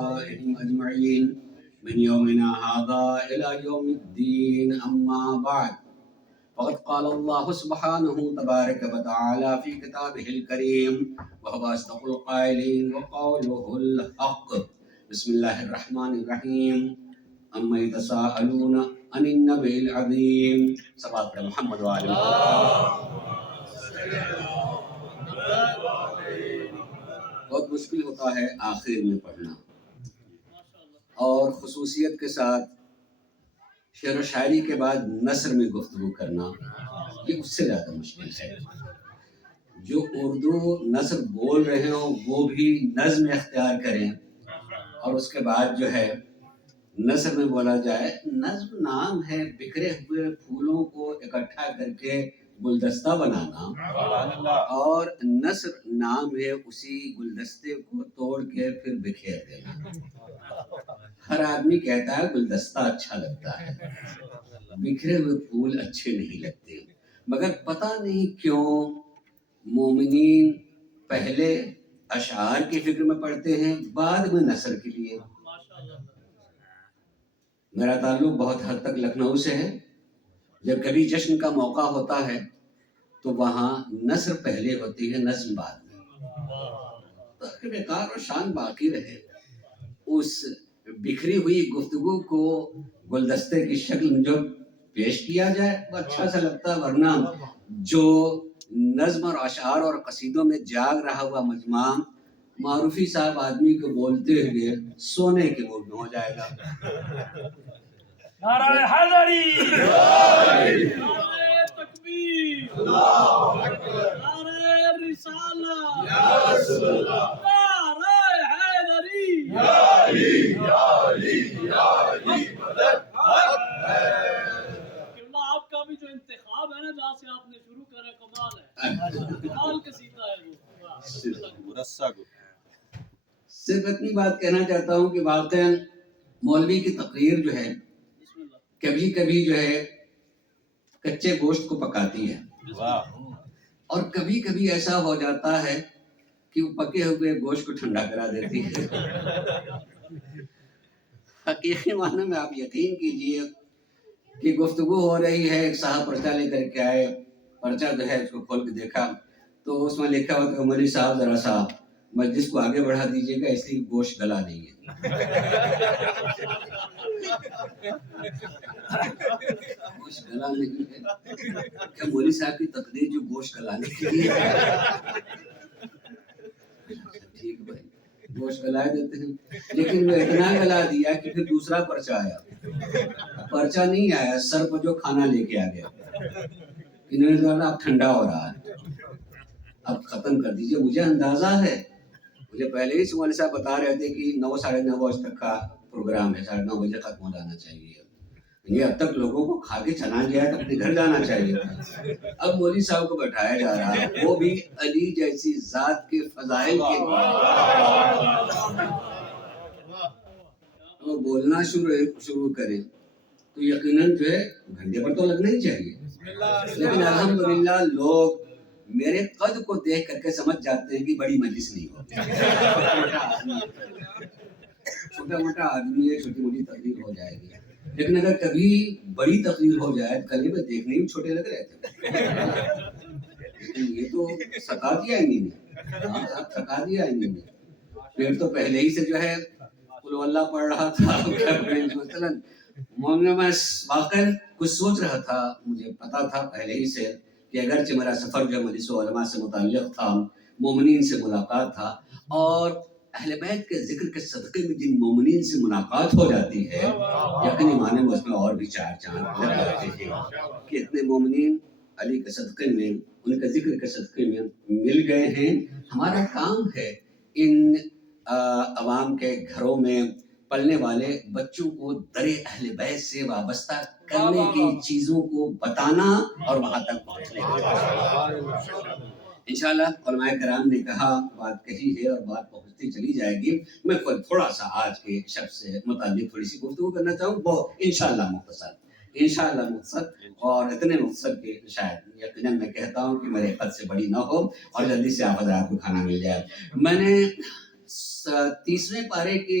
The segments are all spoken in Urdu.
آبائهم أجمعين من يومنا هذا إلى يوم الدين. أما بعد، فقد قال الله سبحانه تبارك وتعالى في كتابه الكريم وهو أصدق القائلين وقوله الحق. بسم الله الرحمن الرحيم. أما يتساءلون عن النبأ العظيم. صلوات محمد وآل محمد. بہت مشکل ہوتا ہے آخر میں پڑھنا، اور خصوصیت کے ساتھ شعر و شاعری کے بعد نثر میں گفتگو کرنا یہ اس سے زیادہ مشکل ہے۔ جو اردو نثر بول رہے ہوں وہ بھی نظم اختیار کریں، اور اس کے بعد جو ہے نثر میں بولا جائے۔ نظم نام ہے بکھرے ہوئے پھولوں کو اکٹھا کر کے گلدستہ بنانا، اور نثر نام ہے اسی گلدستے کو توڑ کے پھر بکھیر دینا۔ ہر آدمی کہتا ہے گلدستہ اچھا لگتا ہے، بکھرے ہوئے پھول اچھے نہیں لگتے، مگر پتہ نہیں کیوں مومنین پہلے اشعار کی فکر میں پڑتے ہیں، بعد میں نثر کے لیے۔ میرا تعلق بہت حد تک لکھنؤ سے ہے۔ جب کبھی جشن کا موقع ہوتا ہے تو وہاں نثر پہلے ہوتی ہے، نظم بعد میں، تاکہ وقار و شان باقی رہے۔ اس بکھری ہوئی گفتگو کو گلدستے کی شکل میں جو پیش کیا جائے وہ اچھا سا لگتا ہے، ورنہ جو نظم اور اشعار اور قصیدوں میں جاگ رہا ہوا مجمع معروفی صاحب آدمی کو بولتے ہوئے سونے کے موڈ میں ہو جائے گا۔ نعرہ حیدری، نعرہ تکبیر، نعرہ رسالہ، یا رسول اللہ، نعرہ حیدری، یا علی، یا علی، یا علی مدد حق ہے۔ قبلہ آپ کا بھی جو انتخاب ہے نا، جہاں سے آپ نے شروع کرا، کمال ہے، کمال قصیدہ ہے وہ۔ صرف اتنی بات کہنا چاہتا ہوں کہ واقعاً مولوی کی تقریر جو ہے کبھی کبھی جو ہے کچے گوشت کو پکاتی ہے، اور کبھی کبھی ایسا ہو جاتا ہے کہ وہ پکے ہوئے گوشت کو ٹھنڈا کرا دیتی ہے۔ حقیقی معنی میں آپ یقین کیجئے کہ گفتگو ہو رہی ہے، ایک صاحب پرچہ لے کر کے آئے، پرچہ جو ہے اس کو کھول کے دیکھا تو اس میں لکھا ہوا تھا مولوی صاحب ذرا سا مجلس کو آگے بڑھا دیجیے گا، اس لیے گوشت گلا نہیں ہے۔ گوشت گلا نہیں ہے کیا مولوی صاحب کی تقریر جو گوشت گلانے کے لیے ہے؟ ٹھیک بھائی، گوشت گلا دیتے ہیں، لیکن وہ اتنا گلا دیا کہ پھر دوسرا پرچہ آیا۔ پرچہ نہیں آیا، سر پر جو کھانا لے کے آ گیا، انہوں نے کہا اب ٹھنڈا ہو رہا ہے، اب ختم کر دیجئے۔ مجھے اندازہ ہے، مجھے پہلے ہی مولوی صاحب بتا رہے تھے کہ 9 ساڑھے 9 بجے تک کا پروگرام ہے، 9:30 بجے ختم ہو جانا چاہیے۔ یہ اب تک لوگوں کو کھا کے چلا گیا ہے تو اپنے گھر جانا چاہیے۔ اب مولوی صاحب کو بٹھایا جا رہا ہے، وہ بھی علی جیسی ذات کے فضائل کے، وہ بولنا شروع کریں تو یقیناً جو ہے گھنٹے پر تو لگنا ہی چاہیے، لیکن الحمدللہ لوگ میرے قد کو دیکھ کر کے سمجھ جاتے ہیں کہ بڑی مجلس نہیں ہوتی، چھوٹا موٹا آدمی ہے، چھوٹی موٹی تقریر ہو جائے گی۔ لیکن اگر کبھی بڑی تقریر ہو جائے تو کل میں دیکھنے میں چھوٹے لگ رہے تھے، لیکن یہ تو ستا دیا انہیں نے، تھکا دیا انہیں نے۔ پھر تو پہلے ہی سے جو ہے قل اللہ پڑھ رہا تھا، مثلاً میں واقعاً کچھ سوچ رہا تھا، مجھے پتا تھا پہلے ہی سے کہ اگرچہ میرا سفر جو مجلس علماء سے متعلق تھا، مومنین سے ملاقات تھا، اور اہل بیت کے ذکر کے صدقے میں جن مومنین سے ملاقات ہو جاتی ہے، یقینی معنی میں اس میں اور بھی 4 چاند لگ جاتے ہیں کہ اتنے مومنین علی کے صدقے میں، ان کے ذکر کے صدقے میں مل گئے ہیں۔ ہمارا کام ہے ان عوام کے گھروں میں پلنے والے بچوں کو در اہل بیت سے وابستہ کرنے کی چیزوں کو بتانا اور وہاں تک پہنچنے کی انشاءاللہ علماء کرام نے کہا، بات کہی ہے اور بات پہنچتی چلی جائے گی۔ میں تھوڑا سا آج کے شخص سے متعلق تھوڑی سی گفتگو کرنا چاہوں، بہت انشاءاللہ مختصر، اور اتنے مختصر کہ شاید یقیناً میں کہتا ہوں کہ میرے قد سے بڑی نہ ہو اور جلدی سے آپ حضرات کو کھانا مل جائے۔ میں نے 30ویں پارے کے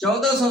1400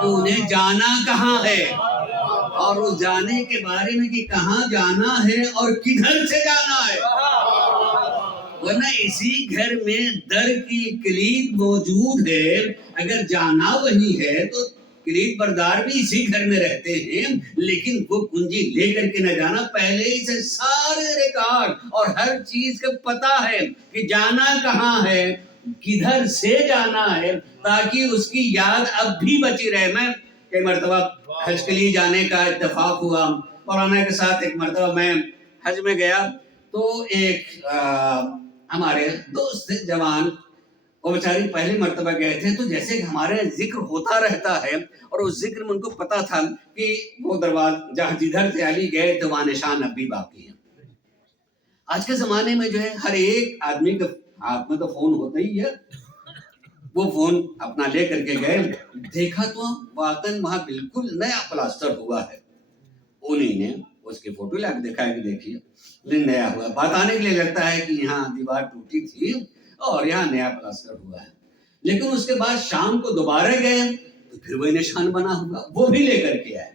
کہ انہیں جانا کہاں ہے، اور اس جانے کے بارے میں کہ کہاں جانا ہے اور کدھر سے جانا ہے، ورنہ اسی گھر میں در کی کلید موجود ہے، اگر جانا وہی ہے تو کلید بردار بھی اسی گھر میں رہتے ہیں، لیکن وہ کنجی لے کر کے نہ جانا، پہلے ہی سے سارے ریکارڈ اور ہر چیز کا پتہ ہے کہ جانا کہاں ہے، کدھر سے جانا ہے، تاکہ اس کی یاد اب بھی بچی رہے۔ میں کئی مرتبہ حج کے لیے جانے کا اتفاق ہوا، مولانا کے ساتھ ایک مرتبہ میں حج میں گیا تو ایک ہمارے دوست تھے جوان، وہ بیچاری پہلی مرتبہ گئے تھے، تو جیسے کہ ہمارے ذکر ہوتا رہتا ہے اور اس ذکر میں ان کو پتا تھا کہ وہ دروازہ جہاں جدھر سے علی گئے تو وہاں نشان اب بھی باقی ہے۔ آج کے زمانے میں جو ہے ہر ایک آدمی کے ہاتھ میں تو فون ہوتا ہی ہے، وہ فون اپنا لے کر کے گئے، دیکھا تو واقعاً وہاں بالکل نیا پلاسٹر ہوا ہے، انہیں نے اس کی فوٹو لا کے دکھایا کہ دیکھیے نیا ہوا، بات آنے کے لیے لگتا ہے کہ یہاں دیوار ٹوٹی تھی اور یہاں نیا پلاسٹر ہوا ہے، لیکن اس کے بعد شام کو دوبارہ گئے تو پھر وہی نشان بنا ہوا، وہ بھی لے کر کے آئے،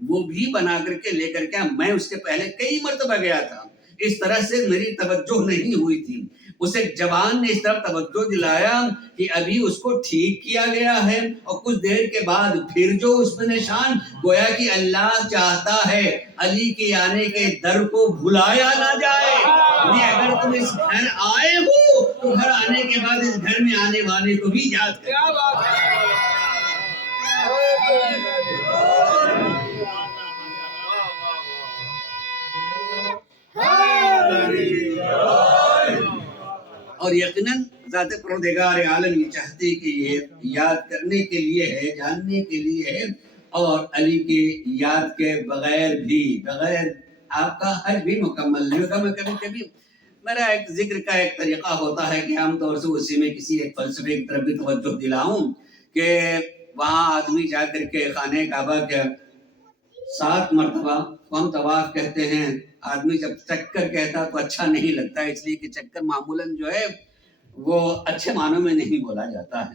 وہ بھی بنا کر کے لے کر کے آئے۔ میں اس کے پہلے کئی مرتبہ گیا تھا، اس طرح سے میری توجہ نہیں ہوئی تھی، اسے جوان نے اس طرح توجہ دلایا کہ ابھی اس کو ٹھیک کیا گیا ہے، اور کچھ دیر کے بعد پھر جو اس میں نشان، گویا کہ اللہ چاہتا ہے علی کے آنے کے در کو بھلایا نہ جائے، یعنی اگر تم اس گھر آئے ہو تو گھر آنے کے بعد اس گھر میں آنے والے کو بھی یاد کرو۔ کیا بات ہے! اور یقیناً ذات پروردگار عالم یہ چاہتے کہ یہ یاد کرنے کے لیے ہے، جاننے کے لیے ہے، اور علی کے یاد کے بغیر آپ کا حج بھی مکمل نہیں ہوگا۔ میں کبھی میرا ایک ذکر کا ایک طریقہ ہوتا ہے کہ عام طور سے اسی میں کسی ایک فلسفے کی طرف بھی توجہ دلاؤں کہ وہاں آدمی جا کر کے خانہ کعبہ کے 7 مرتبہ ہم طواف کہتے ہیں، آدمی جب چکر کہتا تو اچھا نہیں لگتا، اس لیے کہ چکر معمولاً جو ہے وہ اچھے معنوں میں نہیں بولا جاتا ہے،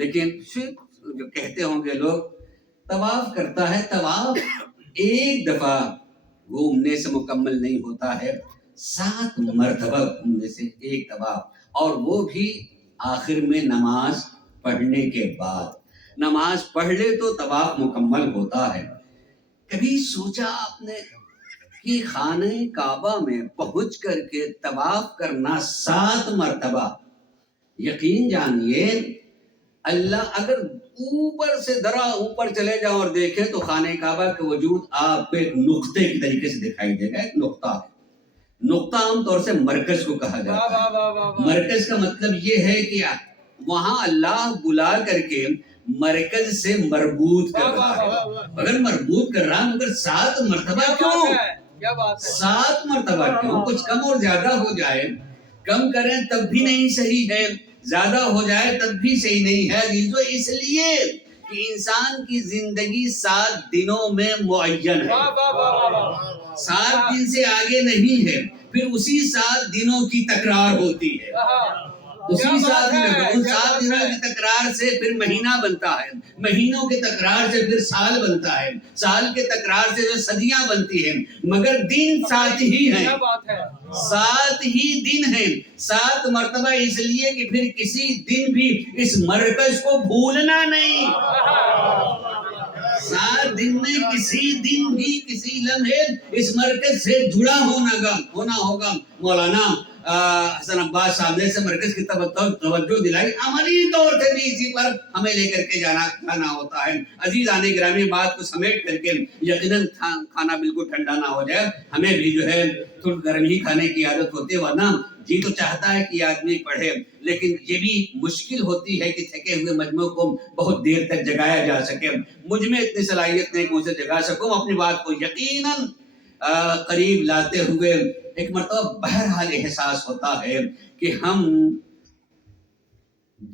لیکن جو کہتے ہوں گے لوگ طواف کرتا ہے، طواف ایک دفعہ گھومنے سے مکمل نہیں ہوتا ہے، 7 مرتبہ گھومنے سے ایک طواف، اور وہ بھی آخر میں نماز پڑھنے کے بعد، نماز پڑھ لے تو طواف مکمل ہوتا ہے۔ کبھی سوچا آپ نے کہ خانہ کعبہ میں پہنچ کر کے طواف کرنا 7 مرتبہ، یقین جانیے اللہ اگر اوپر سے ذرا اوپر چلے جاؤ اور دیکھیں تو خانہ کعبہ کا وجود آپ کو ایک نقطے کی طریقے سے دکھائی دے گا، ایک نقطہ ہے، نقطہ عام طور سے مرکز کو کہا جاتا ہے، مرکز کا مطلب یہ ہے کہ وہاں اللہ بلا کر کے مرکز سے مربوط کر رہا ہے، اگر مربوط کر رہا ہے مگر 7 مرتبہ کیوں؟ 7 مرتبہ کیوں؟ کچھ کم اور زیادہ ہو جائے، کم کریں تب بھی نہیں صحیح ہے، زیادہ ہو جائے تب بھی صحیح نہیں ہے عزیزو، اس لیے کہ انسان کی زندگی 7 دنوں میں معین ہے، 7 دن سے آگے نہیں ہے، پھر اسی 7 دنوں کی تکرار ہوتی ہے، اسی 7 دنوں ان 7 دنوں کی تکرار سے پھر مہینہ بنتا ہے، مہینوں کے تکرار سے پھر سال بنتا ہے، سال کے تکرار سے جو صدیاں بنتی ہیں، مگر دن 7 ہی ہیں، 7 ہی دن ہیں، 7 مرتبہ، اس لیے کہ پھر کسی دن بھی اس مرکز کو بھولنا نہیں، 7 دن میں کسی دن بھی کسی لمحے اس مرکز سے جڑا ہونا ہوگا۔ مولانا حسن عباس صاحب نے سے مرکز کی توجہ دلائی، عملی طور سے بھی اسی پر ہمیں لے کر کے جانا ہوتا ہے۔ عزیزان گرامی، بات کو سمیٹ کر کے یقیناً کھانا بالکل ٹھنڈا نہ ہو جائے، ہمیں بھی جو ہے تھوڑا گرم ہی کھانے کی عادت ہوتی ہے، ورنہ جی تو چاہتا ہے کہ آدمی پڑھے، لیکن یہ بھی مشکل ہوتی ہے کہ تھکے ہوئے مجموع کو بہت دیر تک جگایا جا سکے، مجھ میں اتنی صلاحیت نہیں کہ اسے جگا سکوں، اپنی بات کو یقیناً قریب لاتے ہوئے ایک مرتبہ بہرحال احساس ہوتا ہے کہ ہم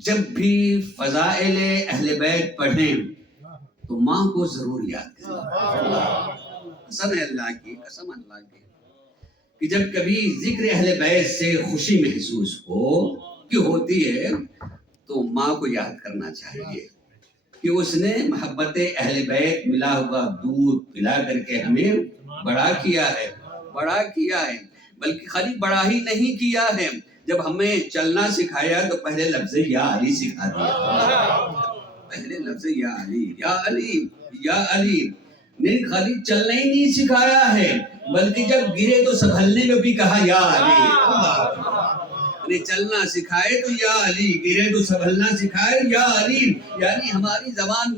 جب بھی فضائل اہل بیت پڑھیں تو ماں کو ضرور یاد کریں، قسم ہے اللہ کی، قسم اللہ کی، کہ جب کبھی ذکر اہل بیت سے خوشی محسوس ہو کہ ہوتی ہے تو ماں کو یاد کرنا چاہیے، کہ اس نے محبت اہل بیت ملا ہوا دودھ پلا کر کے ہمیں بڑا کیا ہے، بڑا کیا ہے۔ بلکہ خالی بڑا ہی نہیں کیا ہے، جب ہمیں چلنا سکھایا تو پہلے لفظ یا علی سکھا دیا، پہلے لفظ یا علی، یا علی، یا علی۔ نہیں خالی چلنا ہی نہیں سکھایا ہے، بلکہ جب گرے تو سنبھلنے میں بھی کہا یا علی۔ چلنا سکھائے تو یا علی، گرے تو سنبھلنا سکھائے یا علی۔ یعنی ہماری زبان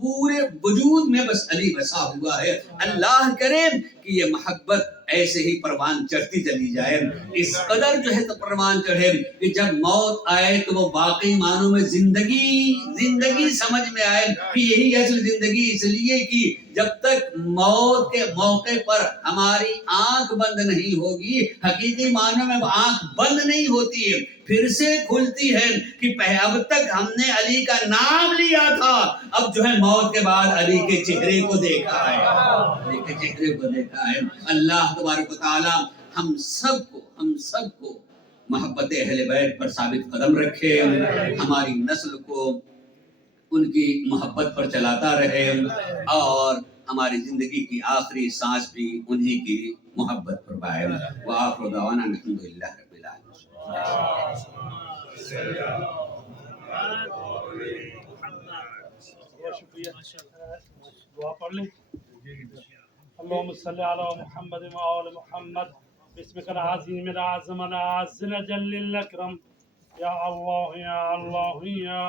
پورے وجود میں بس علی بسا ہوا ہے۔ اللہ کرے کہ یہ محبت ایسے ہی پروان چڑھتی چلی جائے، اس قدر جو ہے تو پروان چڑھے کہ جب موت آئے تو وہ واقعی معنوں میں زندگی سمجھ میں آئے کہ یہی اصل زندگی اس لیے کہ جب تک موت کے موقع پر ہماری آنکھ بند نہیں ہوگی، حقیقی معنوں میں وہ آنکھ بند نہیں ہوتی ہے، پھر سے کھلتی ہے کہ اب تک ہم نے علی کا نام لیا تھا، اب جو ہے موت کے بعد علی کے چہرے کو دیکھا ہے، علی کے چہرے کو دیکھا ہے۔ اللہ تبارک و تعالی ہم سب کو محبت اہل بیت پر ثابت قدم رکھے، ہماری نسل کو ان کی محبت پر چلاتا رہے، اور ہماری زندگی کی آخری سانس بھی انہی کی محبت پر پائے۔ وآخر دعوانا الحمدللہ رب العالمین۔ دعا پڑھ لیں۔ اللهم صل على محمد وآل محمد باسمك العظيم الأعظم الأعز الأجل الأكرم، يا الله يا الله يا